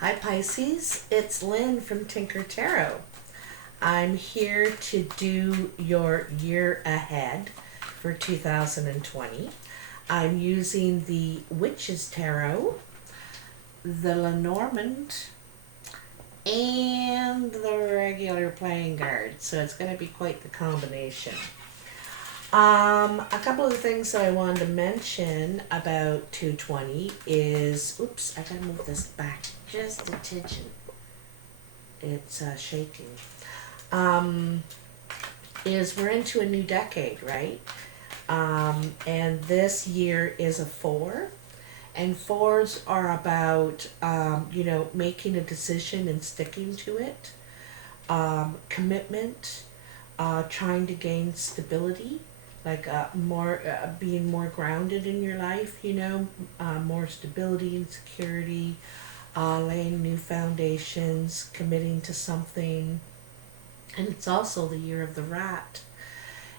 Hi Pisces, it's Lynn from Tinker Tarot. I'm here to do your year ahead for 2020. I'm using the Witch's Tarot, the Lenormand, and the regular playing card. So it's going to be quite the combination. A couple of things that I wanted to mention about 220 is, oops, I gotta move this back just a titchin. It's shaking. Um, is we're into a new decade, right? And this year is a 4. And 4s are about, making a decision and sticking to it. Commitment, trying to gain stability, like more being more grounded in your life, more stability and security, laying new foundations, committing to something. And it's also the year of the rat,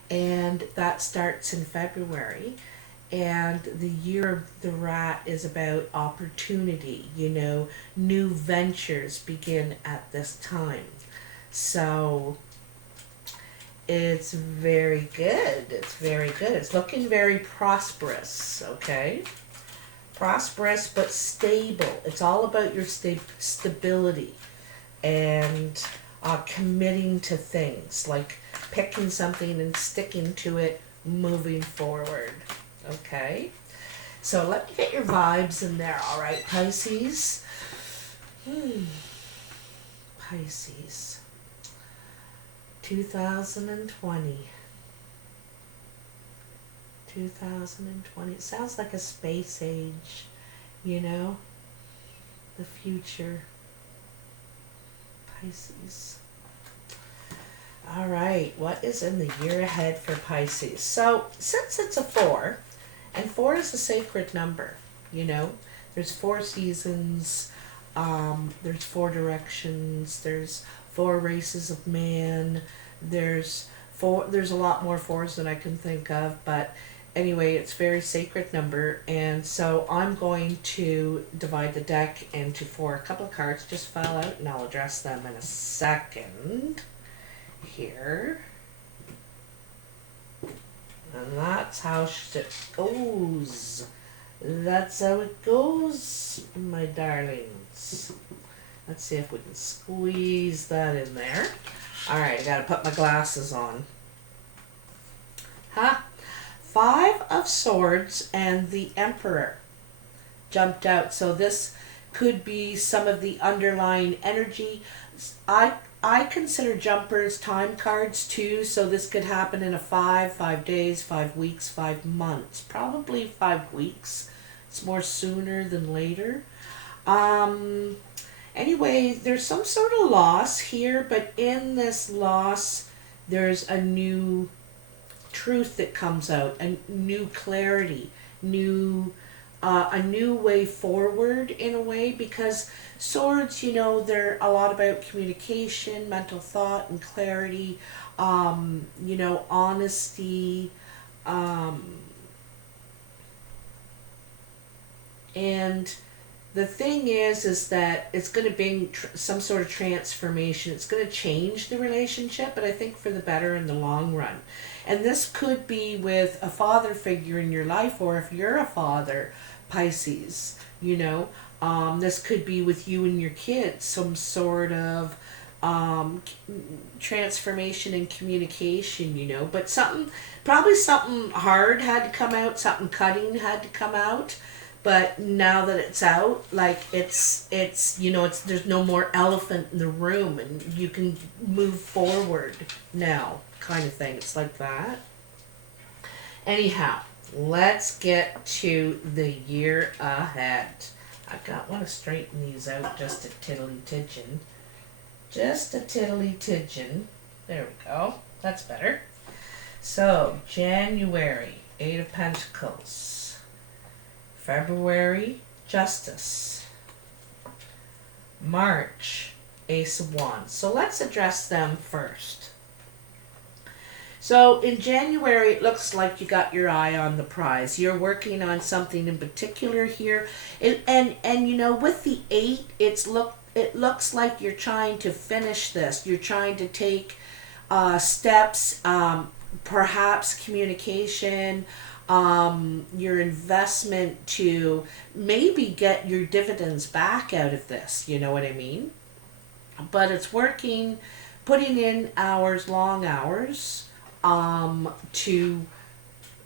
and that starts in February. And the year of the rat is about opportunity, new ventures begin at this time. So it's very good. It's very good. It's looking very prosperous, okay? Prosperous but stable. It's all about your stability and committing to things, like picking something and sticking to it, moving forward, okay? So let me get your vibes in there, all right, Pisces? Pisces. 2020. 2020. It sounds like a space age, the future. Pisces. All right, what is in the year ahead for Pisces? So, since it's a 4, and 4 is a sacred number, there's 4 seasons, there's 4 directions, there's 4 races of man, there's a lot more 4s than I can think of, but anyway, it's a very sacred number, and so I'm going to divide the deck into 4. A couple of cards just fell out, and I'll address them in a second here. And that's how it goes. That's how it goes, my darlings. Let's see if we can squeeze that in there. Alright, I gotta put my glasses on. 5 of Swords and the Emperor jumped out. So this could be some of the underlying energy. I consider jumpers time cards too, so this could happen in a 5 days, 5 weeks, 5 months. Probably 5 weeks. It's more sooner than later. Anyway, there's some sort of loss here, but in this loss, there's a new truth that comes out, a new clarity, a new way forward in a way, because swords, they're a lot about communication, mental thought, and clarity, honesty, and the thing is that it's going to bring some sort of transformation. It's going to change the relationship, but I think for the better in the long run. And this could be with a father figure in your life, or if you're a father, Pisces, this could be with you and your kids, some sort of transformation and communication, but probably something hard had to come out, something cutting had to come out. But now that it's out, like it's there's no more elephant in the room, and you can move forward now, kind of thing. It's like that. Anyhow, let's get to the year ahead. I want to straighten these out just a tiddly tidgeon. Just a tiddly tidgeon. There we go. That's better. So, January, 8 of Pentacles. February, Justice. March, Ace of Wands. So let's address them first. So in January, it looks like you got your eye on the prize. You're working on something in particular here, and you know, with the 8, it looks like you're trying to finish this. You're trying to take steps, perhaps communication, your investment to maybe get your dividends back out of this. You know what I mean? But it's working, putting in hours, long hours, to,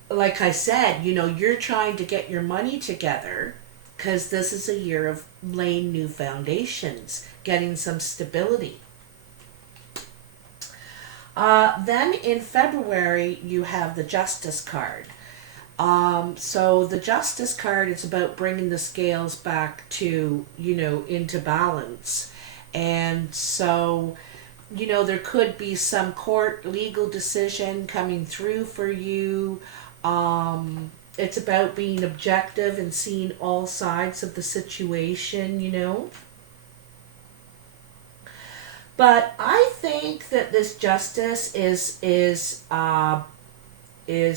like I said, you know, you're trying to get your money together because this is a year of laying new foundations, getting some stability. Then in February, you have the Justice card. So the Justice card is about bringing the scales back to, you know, into balance. And so, you know, there could be some court legal decision coming through for you. It's about being objective and seeing all sides of the situation, you know. But I think that this justice is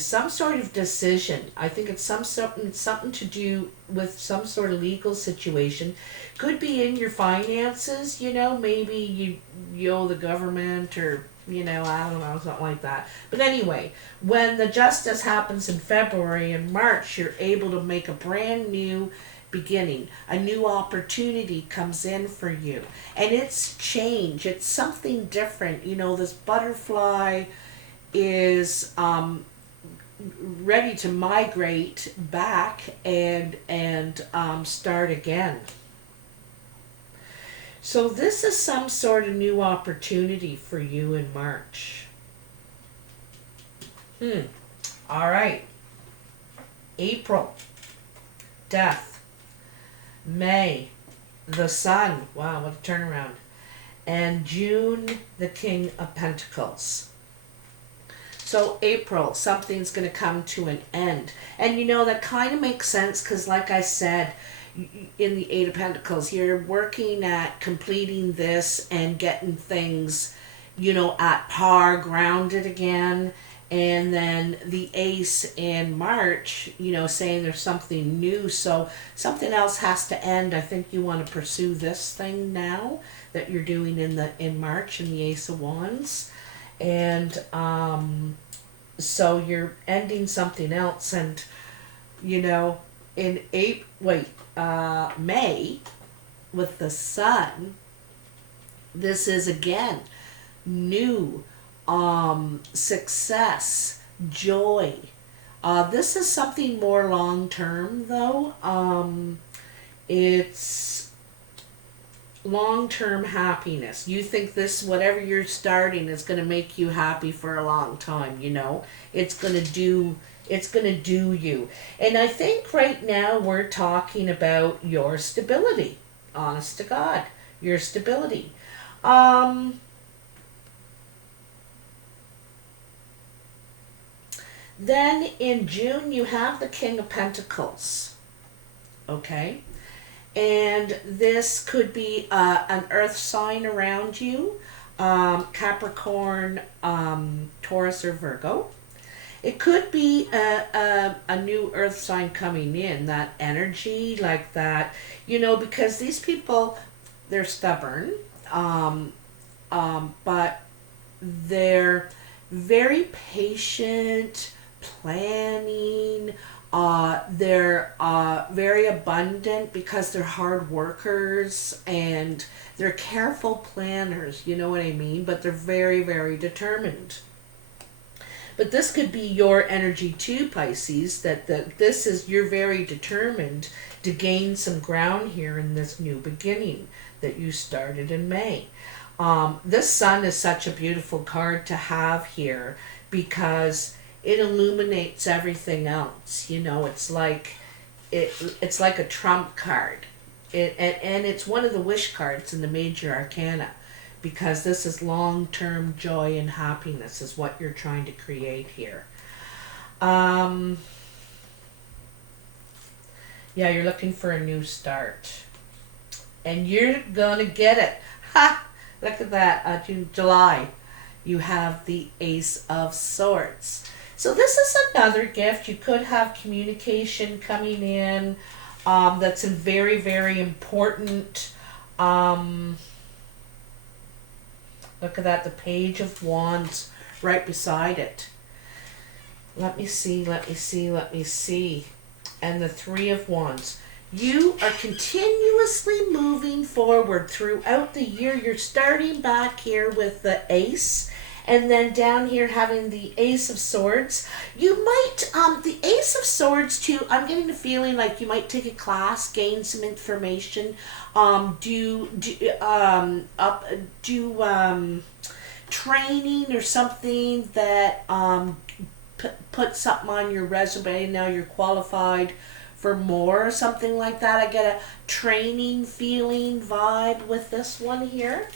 some sort of decision. I think it's something to do with some sort of legal situation. Could be in your finances, you know, maybe you owe the government, or, you know, I don't know, something like that. But anyway, when the justice happens in February and March, you're able to make a brand new beginning. A new opportunity comes in for you. And it's change. It's something different. You know, this butterfly is ready to migrate back and start again. So this is some sort of new opportunity for you in March. All right. April, death. May, the sun. Wow, what a turnaround. And June, the King of Pentacles. So April, something's going to come to an end. And you know, that kind of makes sense because, like I said, in the Eight of Pentacles, you're working at completing this and getting things, you know, at par, grounded again. And then the Ace in March, you know, saying there's something new. So something else has to end. I think you want to pursue this thing now that you're doing in March in the Ace of Wands. And so you're ending something else. And, you know, in May, with the sun, this is again new, success, joy. This is something more long term though. It's long term happiness. You think this, whatever you're starting, is going to make you happy for a long time, you know? It's going to do you. And I think right now we're talking about your stability. Honest to God, your stability. Then in June, you have the King of Pentacles. Okay? And this could be an earth sign around you. Capricorn, Taurus, or Virgo. It could be a new earth sign coming in. That energy, like that. You know, because these people, they're stubborn. But they're very patient, planning. They're very abundant because they're hard workers and they're careful planners, you know what I mean? But they're very, very determined. But this could be your energy too, Pisces, that this is, you're very determined to gain some ground here in this new beginning that you started in May. This sun is such a beautiful card to have here because it illuminates everything else. You know, it's like it's like a trump card. And it's one of the wish cards in the major arcana, because this is long-term joy and happiness is what you're trying to create here. Yeah, you're looking for a new start. And you're going to get it. Ha! Look at that, July. you have the Ace of Swords. So this is another gift. You could have communication coming in that's a very, very important. Look at that, the Page of Wands right beside it. Let me see. And the Three of Wands. You are continuously moving forward throughout the year. You're starting back here with the Ace, and then down here having the Ace of Swords. You might, the Ace of Swords too, I'm getting the feeling like you might take a class, gain some information, do training or something that, put something on your resume. Now you're qualified for more or something like that. I get a training feeling vibe with this one here.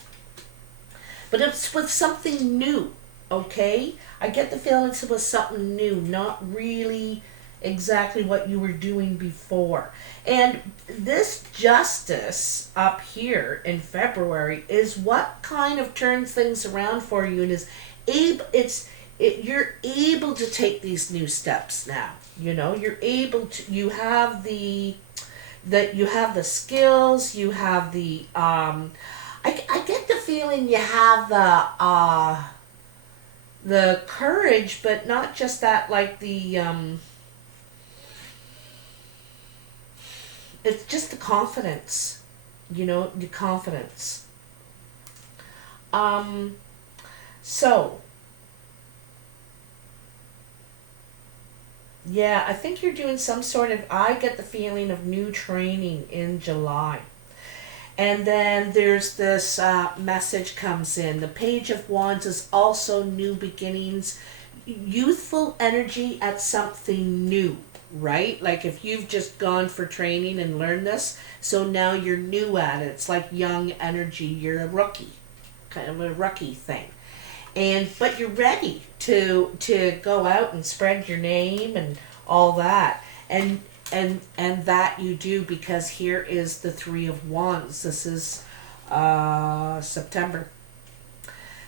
But it's with something new, okay? I get the feeling it was something new, not really exactly what you were doing before. And this Justice up here in February is what kind of turns things around for you and is able, you're able to take these new steps now. You know, you're able to, you have the skills, you have the, I get the feeling you have the courage, but not just that, like the, it's just the confidence, you know, the confidence. So, yeah, I think you're doing some sort of, I get the feeling of new training in July. And then there's this message comes in. The Page of Wands is also new beginnings, youthful energy at something new, right? Like if you've just gone for training and learned this, so now you're new at it. It's like young energy. You're a rookie, kind of a rookie thing. But you're ready to go out and spread your name and all that. And that you do, because here is the Three of Wands. This is September.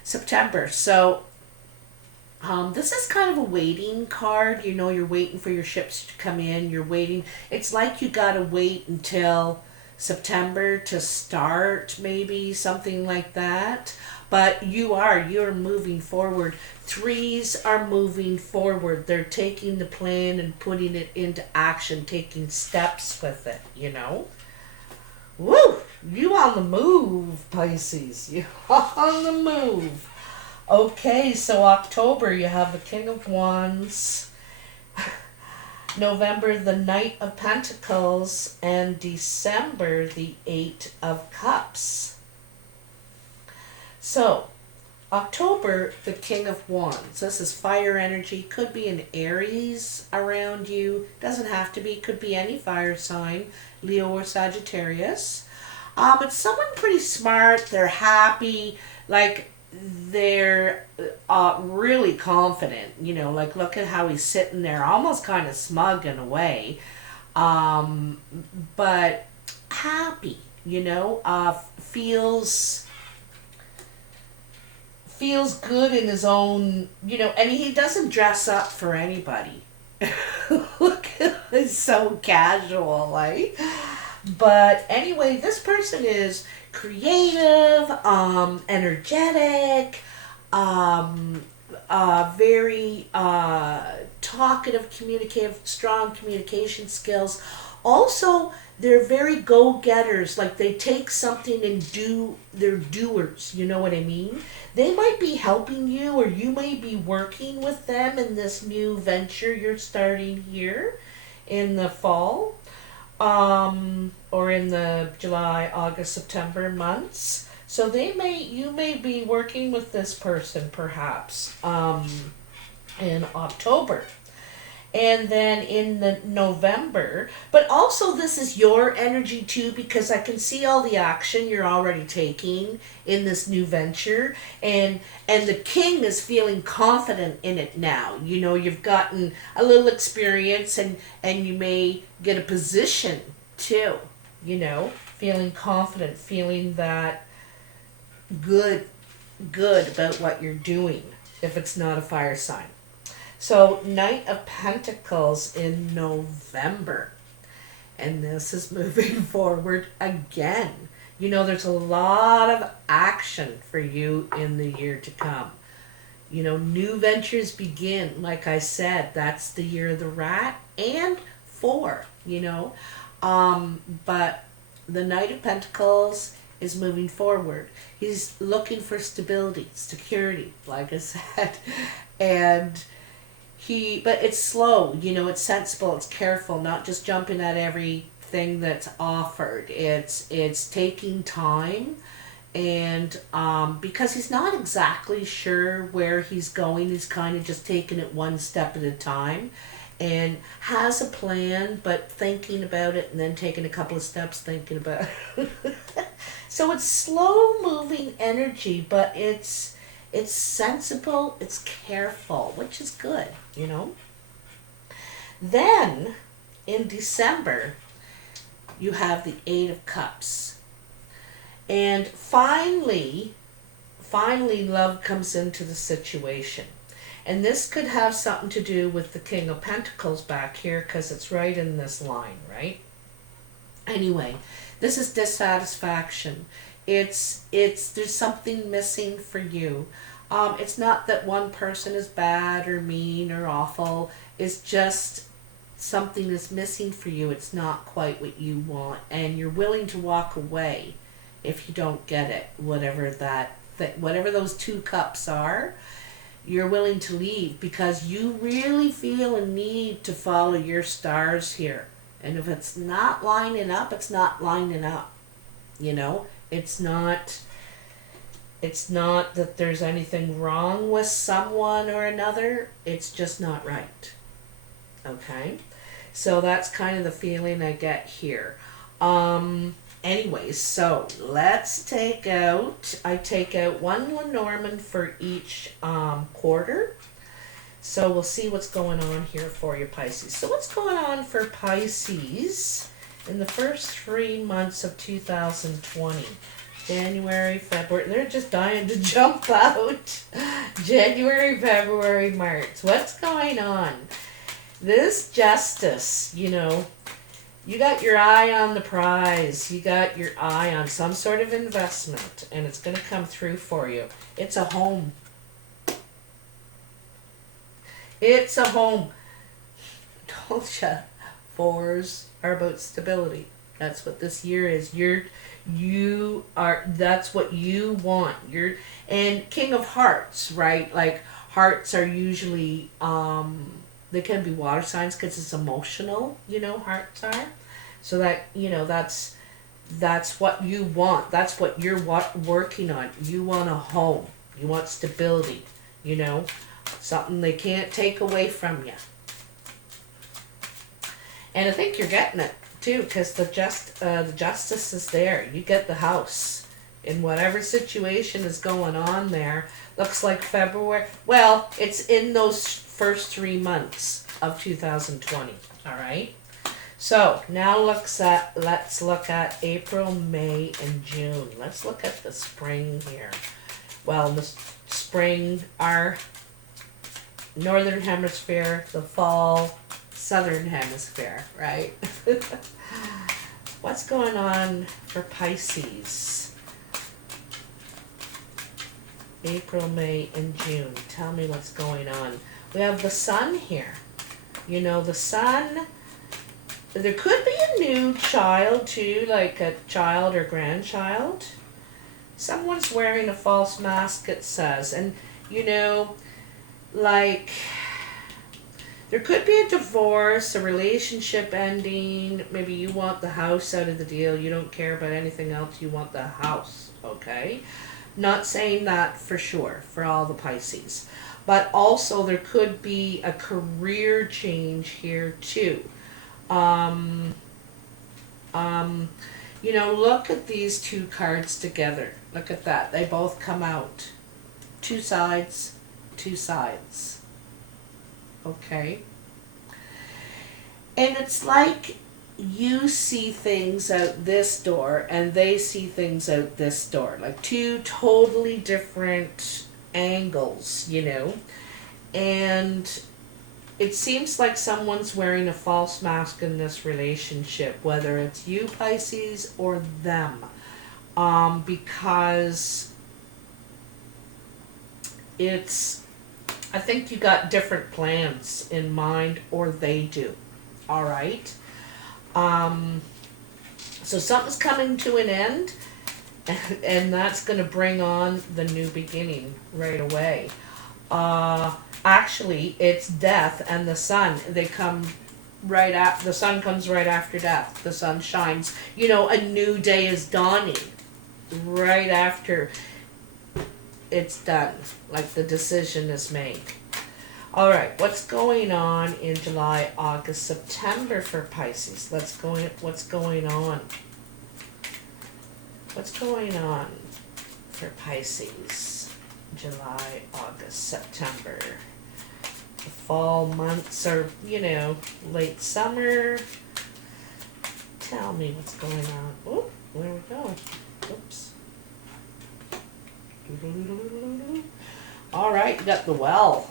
So this is kind of a waiting card. You know, you're waiting for your ships to come in. You're waiting. It's like you got to wait until September to start, maybe something like that. But you're moving forward. Threes are moving forward. They're taking the plan and putting it into action, taking steps with it, you know. Woo! You on the move, Pisces. You on the move. Okay, so October you have the King of Wands. November, the Knight of Pentacles. And December, the Eight of Cups. So, October, the King of Wands. This is fire energy. Could be an Aries around you. Doesn't have to be. Could be any fire sign. Leo or Sagittarius. It's someone pretty smart. They're happy. Like, they're really confident. You know, like, look at how he's sitting there. Almost kind of smug in a way. But happy, you know. Feels good in his own, you know, and he doesn't dress up for anybody. Look, it's so casual, like. But anyway, this person is creative, energetic, very talkative, communicative, strong communication skills. Also, they're very go-getters. Like, they take something and they're doers. You know what I mean? They might be helping you, or you may be working with them in this new venture you're starting here in the fall, or in the July, August, September months. So you may be working with this person perhaps in October. And then in the November, but also this is your energy too, because I can see all the action you're already taking in this new venture, and the King is feeling confident in it now. You know, you've gotten a little experience, and you may get a position too, you know, feeling confident, feeling that good good about what you're doing if it's not a fire sign. So, Knight of Pentacles in November. And this is moving forward again. You know, there's a lot of action for you in the year to come. You know, new ventures begin. Like I said, that's the year of the rat and 4, you know. But the Knight of Pentacles is moving forward. He's looking for stability, security, like I said. And but it's slow, you know, it's sensible, it's careful, not just jumping at everything that's offered. It's taking time, and because he's not exactly sure where he's going, he's kind of just taking it one step at a time, and has a plan, but thinking about it and then taking a couple of steps thinking about it. So it's slow moving energy, but it's sensible, it's careful, which is good, you know. Then in December, you have the 8 of Cups. And finally, love comes into the situation. And this could have something to do with the King of Pentacles back here, because it's right in this line, right? Anyway, this is dissatisfaction. It's there's something missing for you. It's not that one person is bad or mean or awful. It's just something is missing for you. It's not quite what you want, and you're willing to walk away if you don't get it. Whatever those 2 cups are, you're willing to leave because you really feel a need to follow your stars here. And if it's not lining up, it's not lining up. You know, it's not that there's anything wrong with someone or another. It's just not right. Okay? So that's kind of the feeling I get here. Anyways, so let's take out 1 Lenormand for each quarter. So we'll see what's going on here for you, Pisces. So what's going on for Pisces in the first 3 months of 2020? January, February, they're just dying to jump out. January, February, March. What's going on? This Justice, you know, you got your eye on the prize. You got your eye on some sort of investment, and it's going to come through for you. It's a home. It's a home. Told ya. 4s are about stability. That's what this year is. That's what you want. And King of Hearts, right? Like, hearts are usually, they can be water signs because it's emotional, you know, hearts are. So that, you know, that's what you want. That's what you're working on. You want a home. You want stability, you know, something they can't take away from you. And I think you're getting it too, because the Justice is there. You get the house in whatever situation is going on there. Looks like February. Well, it's in those first 3 months of 2020. All right. So now let's look at April, May, and June. Let's look at the spring here. Well, the spring, our northern hemisphere, the fall, southern hemisphere, right? What's going on for Pisces? April, May, and June. Tell me what's going on. We have the sun here. You know, the sun, there could be a new child too, like a child or grandchild. Someone's wearing a false mask, it says. And, you know, like, there could be a divorce, a relationship ending. Maybe you want the house out of the deal. You don't care about anything else. You want the house, okay? Not saying that for sure for all the Pisces. But also there could be a career change here too. You know, look at these 2 cards together. Look at that. They both come out. 2 sides, 2 sides. Okay. And it's like you see things out this door and they see things out this door, like two totally different angles, you know. And it seems like someone's wearing a false mask in this relationship, whether it's you, Pisces, or them. Because I think you got different plans in mind, or they do. All right. So something's coming to an end, and that's going to bring on the new beginning right away. Actually, it's death and the sun. They come right after. The sun comes right after death. The sun shines. You know, a new day is dawning right after it's done. Like the decision is made. All right, what's going on in July, August, September for Pisces? What's going on? What's going on for Pisces? July, August, September. The fall months are, you know, late summer. Tell me what's going on. Oh, there we go. Oops. All right, you got the well.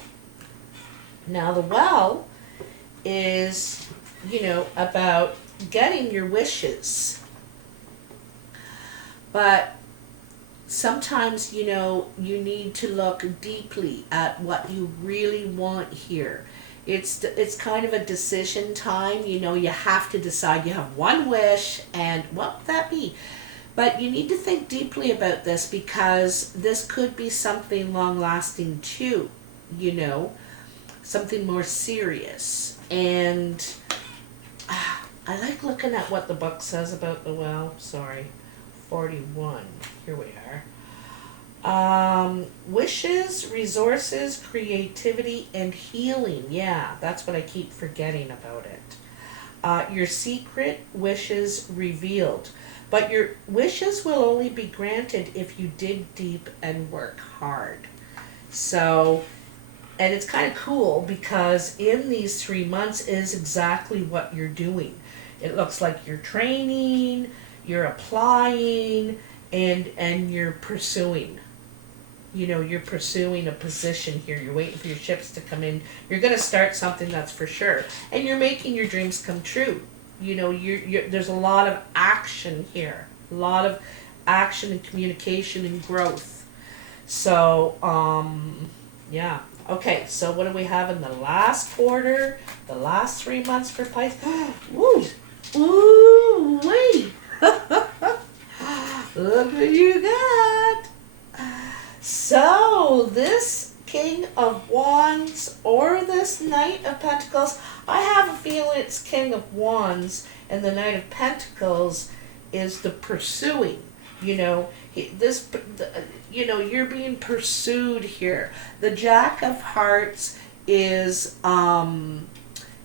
Now the well is, you know, about getting your wishes. But sometimes, you know, you need to look deeply at what you really want here. It's kind of a decision time. You know, you have to decide. You have one wish, and what would that be? But you need to think deeply about this, because this could be something long-lasting too, you know, something more serious. And I like looking at what the book says about the well. Sorry, 41. Here we are. Wishes, resources, creativity, and healing. Yeah, that's what I keep forgetting about it. Your secret wishes revealed. But your wishes will only be granted if you dig deep and work hard. So, and it's kind of cool, because in these 3 months is exactly what you're doing. It looks like you're training, you're applying, and you're pursuing. You know, you're pursuing a position here. You're waiting for your ships to come in. You're going to start something, that's for sure. And you're making your dreams come true. You know, there's a lot of action here. A lot of action and communication and growth. So, yeah. Okay, so what do we have in the last quarter? The last 3 months for Pisces? Woo! Ooh, wait! Look what you got! So, this King of Wands or this Knight of Pentacles, I have a feeling it's King of Wands, and the Knight of Pentacles is the pursuing. You know, you know, you're being pursued here. The Jack of Hearts is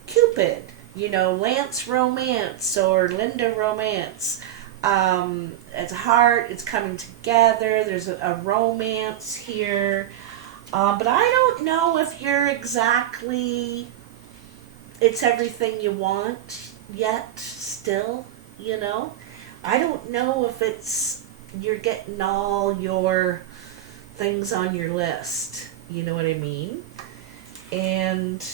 Cupid. You know, Lance Romance or Linda Romance. It's heart, it's coming together. There's a romance here. But I don't know if you're exactly, it's everything you want yet still, you know. I don't know if you're getting all your things on your list, you know what I mean? And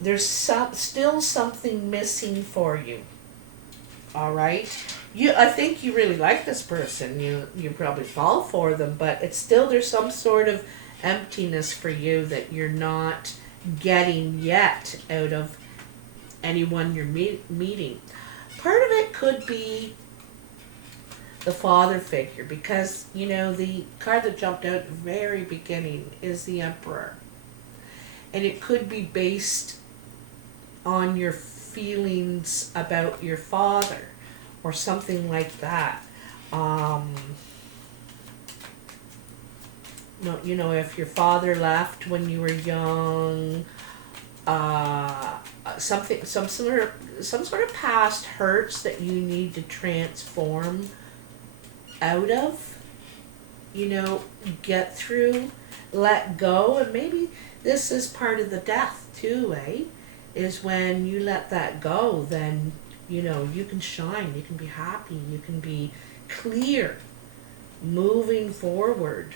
there's still something missing for you. All right, I think you really like this person. You probably fall for them, but it's still, there's some sort of emptiness for you that you're not getting yet out of anyone you're meeting. Part of it could be the father figure, because you know the card that jumped out at the very beginning is the Emperor, and it could be based on your feelings about your father or something like that. No, you know, if your father left when you were young, some sort of past hurts that you need to transform out of, you know, get through, let go. And maybe this is part of the death too, eh? is when you let that go, then, you know, you can shine, you can be happy, you can be clear, moving forward.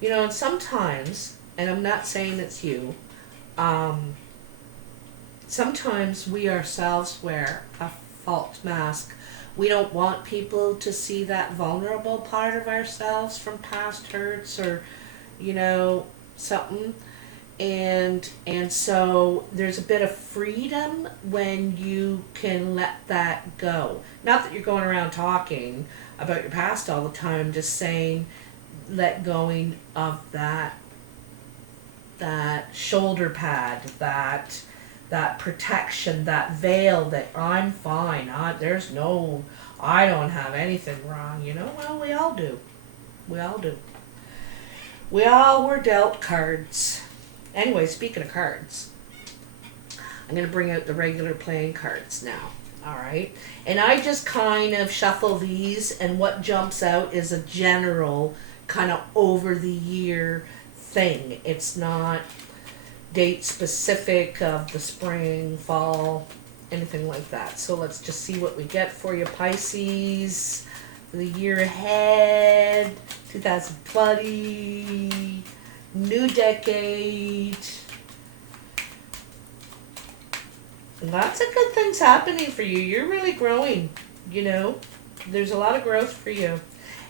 You know, and sometimes, and I'm not saying it's you, sometimes we ourselves wear a false mask. We don't want people to see that vulnerable part of ourselves from past hurts or, you know, something. And so there's a bit of freedom when you can let that go. Not that you're going around talking about your past all the time, just saying let going of that shoulder pad, that protection, that veil that I'm fine. I don't have anything wrong, you know? Well, we all do. We all do. We all were dealt cards. Anyway, speaking of cards, I'm going to bring out the regular playing cards now. All right. And I just kind of shuffle these, and what jumps out is a general kind of over the year thing. It's not date specific of the spring, fall, anything like that. So let's just see what we get for you, Pisces, for the year ahead, 2020, new decade. Lots of good things happening for you. You're really growing, you know. There's a lot of growth for you.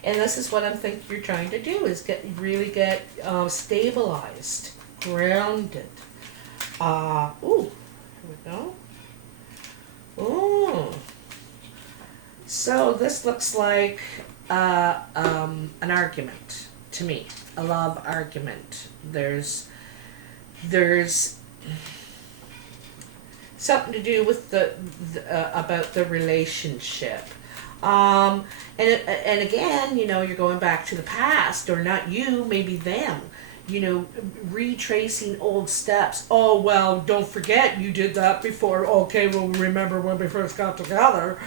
And this is what I'm thinking you're trying to do, is really get stabilized, grounded. Ooh, here we go. Ooh. So this looks like an argument to me, a love argument. There's something to do with the about the relationship. And again, you know, you're going back to the past, or not you, maybe them, you know, retracing old steps. Oh, well, don't forget you did that before. Okay, well, remember when we first got together,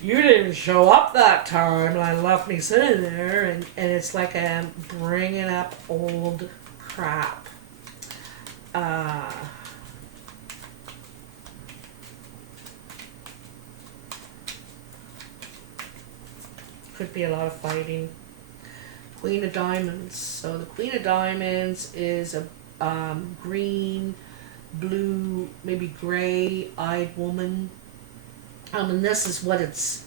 you didn't show up that time, and I left me sitting there, and it's like I'm bringing up old crap. Could be a lot of fighting. Queen of Diamonds. So the Queen of Diamonds is a green, blue, maybe gray-eyed woman. And this is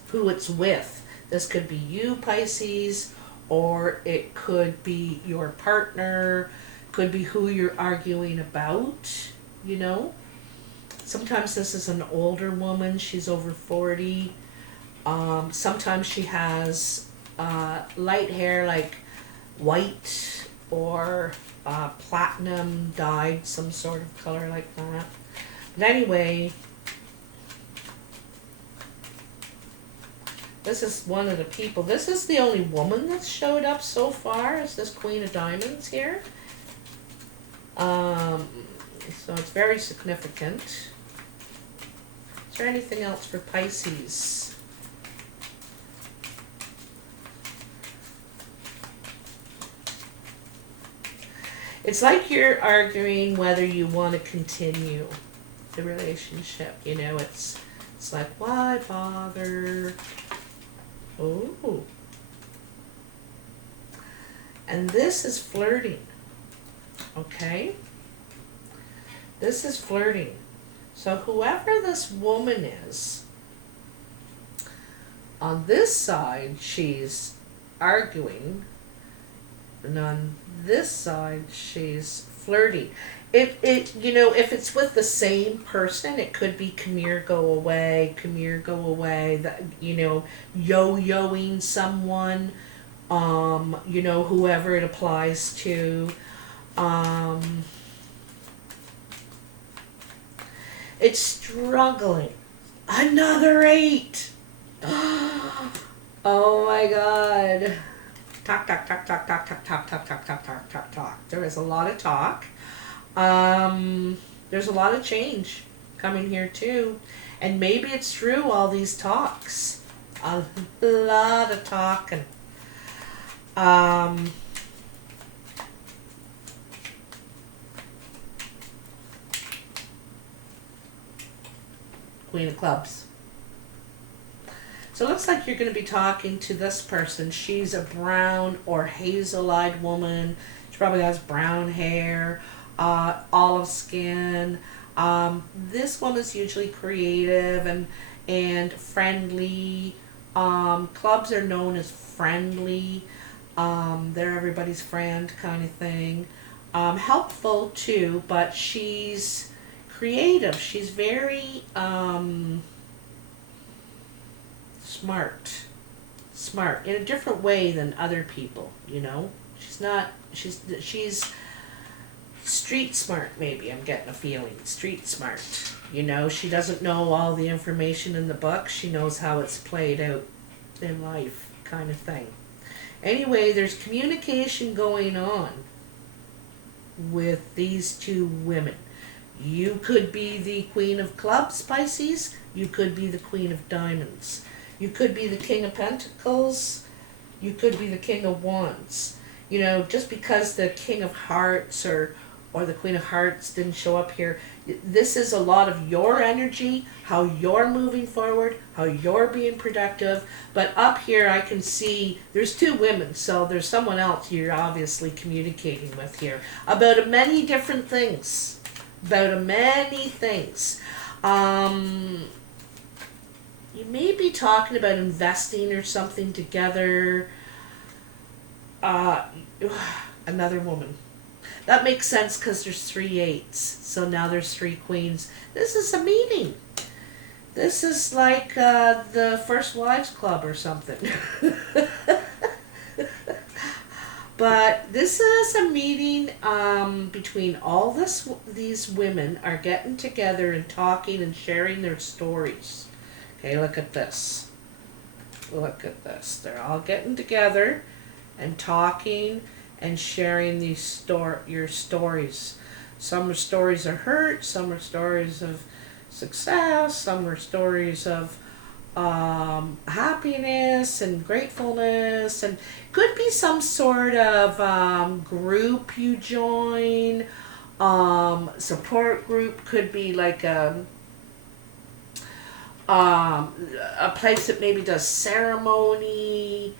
who it's with. This could be you, Pisces, or it could be your partner, could be who you're arguing about, you know. Sometimes this is an older woman. She's over 40. Sometimes she has light hair, like white or platinum dyed, some sort of color like that. But anyway, this is one of the people. This is the only woman that's showed up so far, is this Queen of Diamonds here. So it's very significant. Is there anything else for Pisces? It's like you're arguing whether you want to continue the relationship. You know, it's like, why bother? Oh. And this is flirting. Okay? This is flirting. So whoever this woman is, on this side, she's arguing. And on this side, she's flirty. You know, if it's with the same person, it could be come here, go away, that, you know, yo-yoing someone, you know, whoever it applies to. It's struggling. Another 8. Oh my God. Talk. There is a lot of talk. There's a lot of change coming here too. And maybe it's through all these talks. A lot of talking. Um, Queen of Clubs. So it looks like you're going to be talking to this person. She's a brown or hazel-eyed woman. She probably has brown hair, olive skin. This one is usually creative and friendly. Clubs are known as friendly. They're everybody's friend kind of thing. Helpful too, but she's creative. She's very smart in a different way than other people. You know, she's street smart. Maybe I'm getting a feeling street smart. You know, she doesn't know all the information in the book. She knows how it's played out in life, kind of thing. Anyway, there's communication going on with these two women. You could be the Queen of Clubs, Pisces. You could be the Queen of Diamonds. You could be the King of Pentacles. You could be the King of Wands. You know, just because the King of Hearts or the Queen of Hearts didn't show up here, this is a lot of your energy, how you're moving forward, how you're being productive. But up here I can see there's two women, so there's someone else you're obviously communicating with here about many different things. You may be talking about investing or something together. Another woman. That makes sense because there's 3 8s. So now there's 3 queens. This is a meeting. This is like the First Wives Club or something. But this is a meeting between all these women are getting together and talking and sharing their stories. Okay, look at this. Look at this. They're all getting together and talking and sharing your stories. Some are stories of hurt, some are stories of success, some are stories of happiness and gratefulness, and could be some sort of group you join, support group, could be like a place that maybe does ceremony.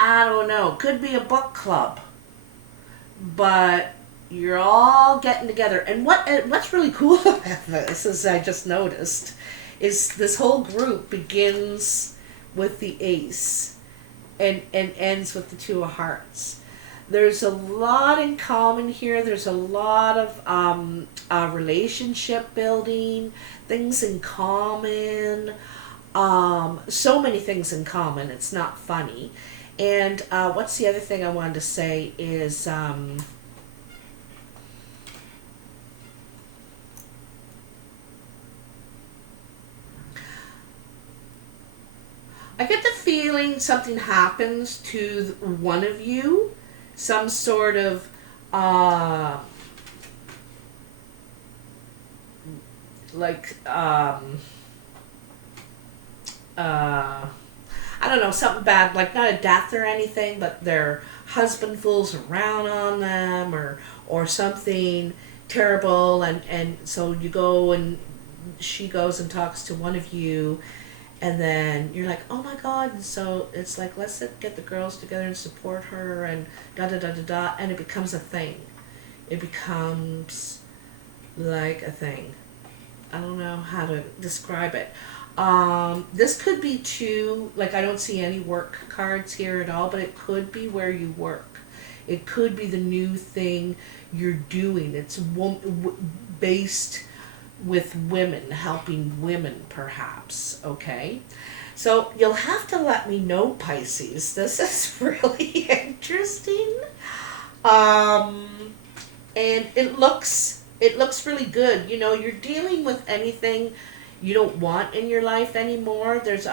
I don't know. Could be a book club. But you're all getting together. And what's really cool about this, as I just noticed, is this whole group begins with the ace and ends with the 2 of hearts. There's a lot in common here. There's a lot of relationship building, things in common, so many things in common. It's not funny. And what's the other thing I wanted to say is I get the feeling something happens to one of you, some sort of I don't know, something bad, like not a death or anything, but their husband fools around on them or something terrible, and so you go and she goes and talks to one of you, and then you're like, oh my God, and so it's like, let's get the girls together and support her and da-da-da-da-da, and it becomes a thing. It becomes like a thing. I don't know how to describe it. This could be too, like I don't see any work cards here at all, but it could be where you work. It could be the new thing you're doing. It's based with women, helping women perhaps, okay? So you'll have to let me know, Pisces. This is really interesting. And it looks really good. You know, you're dealing with anything you don't want in your life anymore. There's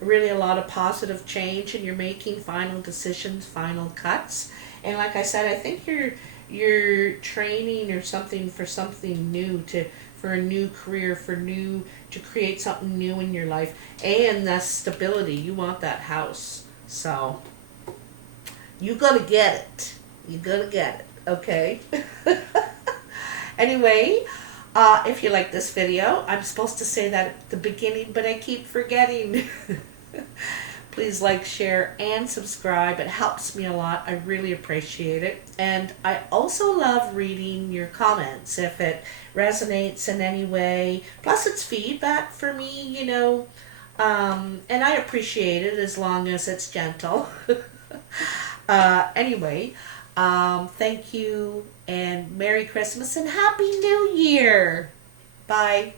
really a lot of positive change, and you're making final decisions, final cuts. And like I said, I think you're training or something for something new, for a new career, to create something new in your life, and the stability. You want that house. So You gotta get it. You gotta get it. Okay. Anyway, if you like this video, I'm supposed to say that at the beginning, but I keep forgetting. Please like, share, and subscribe. It helps me a lot. I really appreciate it. And I also love reading your comments if it resonates in any way. Plus, it's feedback for me, you know. And I appreciate it as long as it's gentle. Anyway, thank you and Merry Christmas and Happy New Year. Bye.